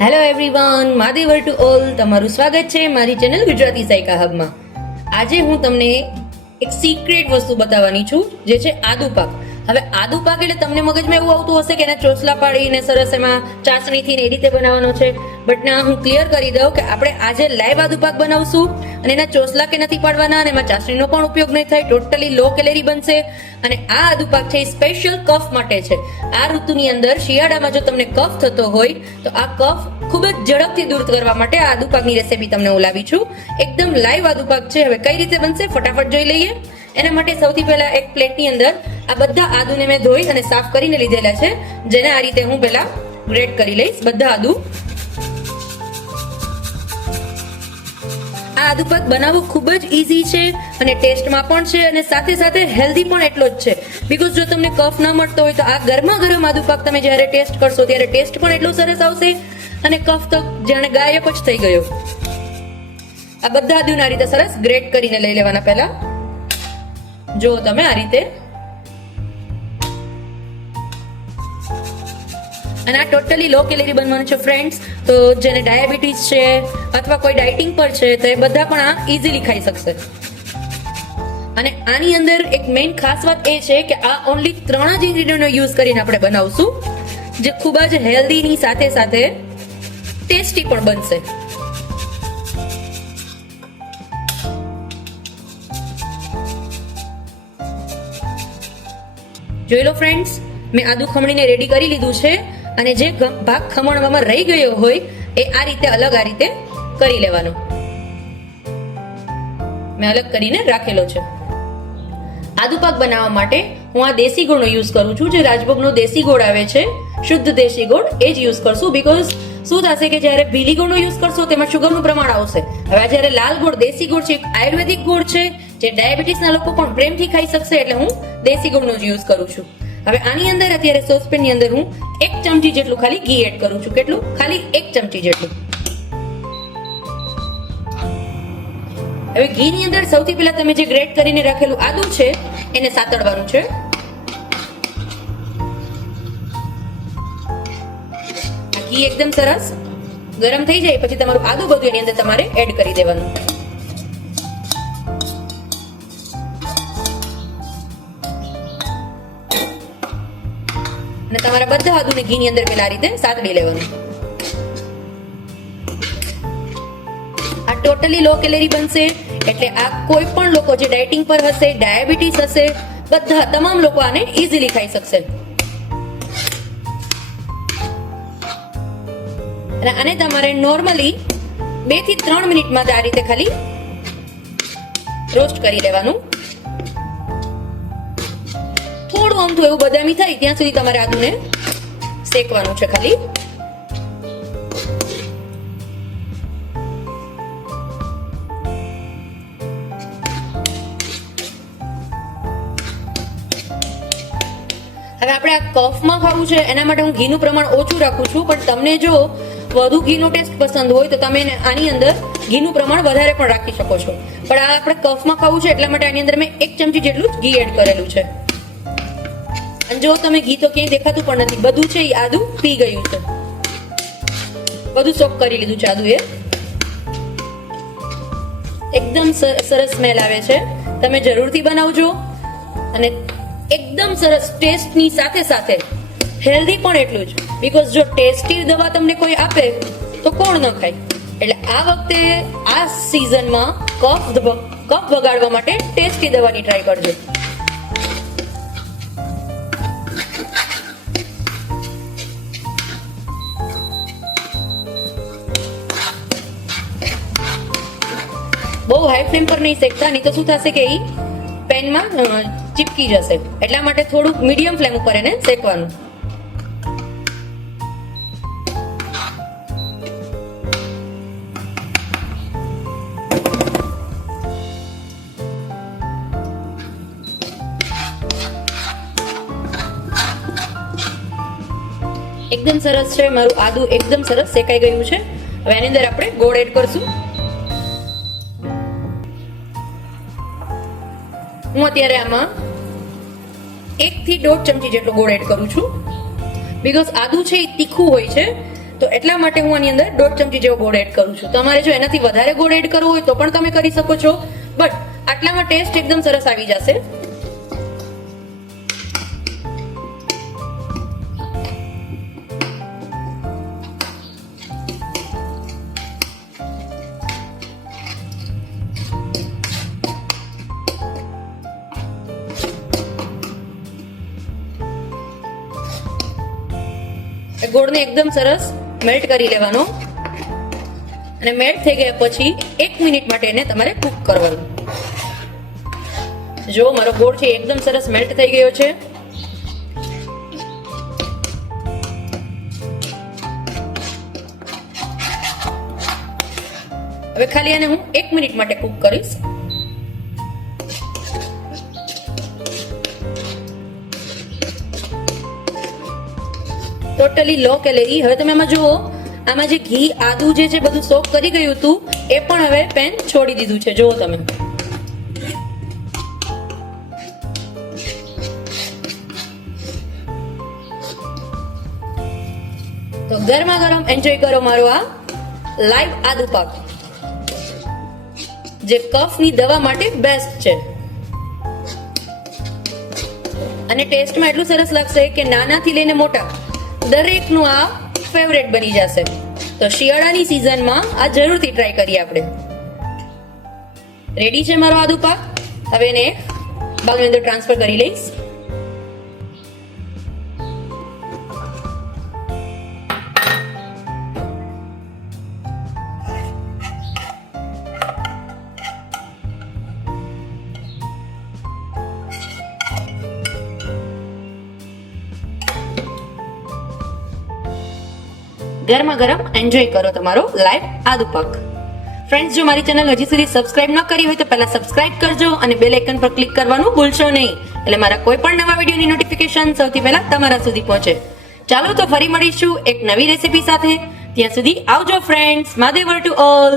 Hello everyone, મહાદેવર to all. તમારું સ્વાગત છે મારી ચેનલ ગુજરાતી સાયકા હબમાં. આજે હું તમને એક સિક્રેટ વસ્તુ બતાવવાની છું, જે છે આદુ પાક. હવે આદુ પાક એટલે તમને મગજમાં એવું આવતું હશે કે એના ચોસલા પાડીને સરસ એમાં ચાસણીથી એ રીતે બનાવવાનો છે, બટ ના, હું ક્લિયર કરી દઉં કે આપણે આજે લાઈવ આદુ પાક બનાવશું અને એના ચોસલા કે નથી પાડવાના અને એમાં ચાસણીનો પણ ઉપયોગ નહીં થાય. ટોટલી લો કેલેરી બનશે અને આ આદુ પાક છે એ સ્પેશિયલ કફ માટે છે. આ ઋતુની અંદર શિયાળામાં જો તમને કફ થતો હોય તો આ કફ ખૂબ જ ઝડપથી દૂર કરવા માટે આ આદુ પાકની રેસીપી તમને હું લાવી છું. એકદમ લાઈવ આદુ પાક છે. હવે કઈ રીતે બનશે ફટાફટ જોઈ લઈએ. એના માટે સૌથી પહેલા એક પ્લેટની અંદર આ બધા આદુને મેં ધોઈ અને સાફ કરીને લીધેલા છે, જેને આ રીતે હું પહેલા ગ્રેટ કરી લઈશ. બધા આદુ. આ આદુ પાક બનાવવો ખૂબ જ ઈઝી છે અને ટેસ્ટમાં પણ છે અને સાથે સાથે હેલ્ધી પણ એટલો જ છે. બીકોઝ જો તમને કફ ના મળતો હોય તો આ ગરમા ગરમ આદુ પાક તમે જ્યારે ટેસ્ટ કરશો ત્યારે ટેસ્ટ પણ એટલો સરસ આવશે અને કફ તો જાણે ગાયબ જ થઈ ગયો. આ બધા આદુને આ રીતે સરસ ગ્રેટ કરીને લઈ લેવાના. પહેલા જો તમે આ રીતે, અને આ ટોટલી લો કેલેરી બનવાનું છે ફ્રેન્ડ્સ. તો જેને ડાયાબિટીસ છે અથવા કોઈ ડાયટિંગ પર છે તો એ બધા પણ આ ઇઝીલી ખાઈ શકશે. અને આની અંદર એક મેઇન ખાસ વાત એ છે કે આ ઓનલી 3 જ ઇન્ગ્રેડિયન્ટનો યુઝ કરીને આપણે બનાવશું, જે ખૂબ જ હેલ્ધીની સાથે સાથે ટેસ્ટી પણ બનશે. જોઈ લો ફ્રેન્ડ્સ, મેં આદુ ખમણીને રેડી કરી લીધું છે અને જે ભાગ ખમણવામાં રહી ગયો હોય એ આ રીતે અલગ આ રીતે કરી લેવાનો. મેં અલગ કરીને રાખેલો છે. આદુ પાક બનાવવા માટે હું આ દેશી ગોળનો યુઝ કરું છું. જે રાજભોગનો દેશી ગોળ આવે છે, શુદ્ધ દેશી ગોળ, એ જ યુઝ કરશું. બીકોઝ શું થશે કે જ્યારે ભીલી ગોળનો યુઝ કરશો તેમાં શુગરનું પ્રમાણ આવશે. હવે આ જ્યારે લાલ ગોળ દેશી ગોળ છે, એક આયુર્વેદિક ગોળ છે જે ડાયાબિટીસના લોકો પણ પ્રેમથી ખાઈ શકશે, એટલે હું દેશી ગોળનો જ યુઝ કરું છું. હવે આની અંદર અત્યારે સોસપેનની અંદર હું 1 ચમચી જેટલું ખાલી ઘી એડ કરું છું. કેટલું? ખાલી 1 ચમચી જેટલું. હવે ઘીની અંદર સૌથી પહેલા તમે જે ગ્રેટ કરીને રાખેલું આદુ છે એને સાતળવાનું છે. ઘી એકદમ સરસ ગરમ થઈ જાય પછી તમારું આદુ બધું એની અંદર તમારે એડ કરી દેવાનું. અને તમારા બધા આદુને ઘીની અંદર પેલા આ રીતે સાતળી લેવાનું. આ ટોટલી લો કેલેરી બનશે, એટલે આ કોઈ પણ લોકો જે ડાયટિંગ પર હશે, ડાયાબિટીસ હશે, બધા તમામ લોકો આને ઈઝીલી ખાઈ શકશે. અને આને તમારે નોર્મલી 2 થી 3 મિનિટમાં આ રીતે ખાલી રોસ્ટ કરી લેવાનું. થોડું આમ તો એવું બદામી થાય ત્યાં સુધી તમારે આદુને શેકવાનું છે ખાલી. હવે આપણે આ કફમાં ખાવું છે એના માટે હું ઘીનું પ્રમાણ ઓછું રાખું છું, પણ તમને જો વધુ ઘીનો ટેસ્ટ પસંદ હોય તો તમે આની અંદર ઘીનું પ્રમાણ વધારે પણ રાખી શકો છો. પણ આ આપણે કફમાં ખાવું છે એટલા માટે આની અંદર મેં 1 ચમચી જેટલું જ ઘી એડ કરેલું છે. અને જો તમે ઘી તો ક્યાંય દેખાતું પણ નથી, બધું છે એ આદુ પી ગયું છે, બધું સોક કરી લીધું છે આદુ. એ એકદમ સરસ સ્મેલ આવે છે. તમે જરૂરથી બનાવજો અને એકદમ સરસ ટેસ્ટની સાથે સાથે હેલ્ધી પણ એટલું જ. બીકોઝ જો ટેસ્ટી દવા તમને કોઈ આપે તો કોણ ન ખાય. એટલે આ વખતે આ સિઝનમાં કફ ભગાડવા માટે ટેસ્ટી દવાની ટ્રાય કરજો. બહુ હાઈ ફ્લેમ પર નહીં શેકતા, નહીં તો શું થશે કે એ પેનમાં ચીપકી જશે. એટલા માટે થોડુંક મીડિયમ ફ્લેમ ઉપર એને શેકવાનું. એકદમ સરસ છે મારું આદુ, એકદમ સરસ શેકાઈ ગયું છે. હવે આની અંદર આપણે ગોળ એડ કરશું. હું અત્યારે આમાં 1 થી 1.5 ચમચી જેટલો ગોળ એડ કરું છું. બીકોઝ આદુ છે એ તીખું હોય છે તો એટલા માટે હું આની અંદર 1.5 ચમચી જેવો ગોળ એડ કરું છું. તમારે જો એનાથી વધારે ગોળ એડ કરવો હોય તો પણ તમે કરી શકો છો, બટ આટલામાં ટેસ્ટ એકદમ સરસ આવી જશે. ગોળને એકદમ સરસ મેલ્ટ કરી લેવાનો અને મેલ્ટ થઈ ગયા પછી 1 મિનિટ માટે એને તમારે કૂક કરવાનું. જો મારો ગોળ છે એકદમ સરસ મેલ્ટ થઈ ગયો છે. હવે ખાલી આને હું 1 મિનિટ માટે કૂક કરીશ. ટોટલી લો કેલેરી. હવે તમે આમાં જુઓ, આમાં જે ઘી આદુ જે છે બધું સોક કરી ગયું હતું એ પણ હવે પેન છોડી દીધું છે. જુઓ તમે. તો ગરમા ગરમ એન્જોય કરો મારો આ લાઈવ આદુ પાક, જે કફની દવા માટે બેસ્ટ છે અને ટેસ્ટમાં એટલું સરસ લાગશે કે નાનાથી લઈને મોટા દરેકનું આ ફેવરેટ બની જશે. તો શિયાળાની સિઝનમાં આ જરૂરથી ટ્રાય કરીએ આપણે. રેડી છે મારો આદુ પાક. હવે એને બાઉલની અંદર ટ્રાન્સફર કરી લઈશ. ગરમા ગરમ એન્જોય કરો તમારો લાઈવ આદુ પાક. ફ્રેન્ડ્સ, જો મારી ચેનલ હજી સુધી સબસ્ક્રાઇબ ન કરી હોય તો પહેલા સબસ્ક્રાઇબ કરજો અને બેલ આઇકન પર ક્લિક કરવાનું ભૂલશો નહીં, એટલે મારા કોઈ પણ નવા વિડીયોની નોટિફિકેશન સૌથી પહેલા તમારા સુધી પહોંચે. ચાલો તો ફરી મળીશું એક નવી રેસીપી સાથે. ત્યાં સુધી આવજો ફ્રેન્ડ્સ. માદેવર to all.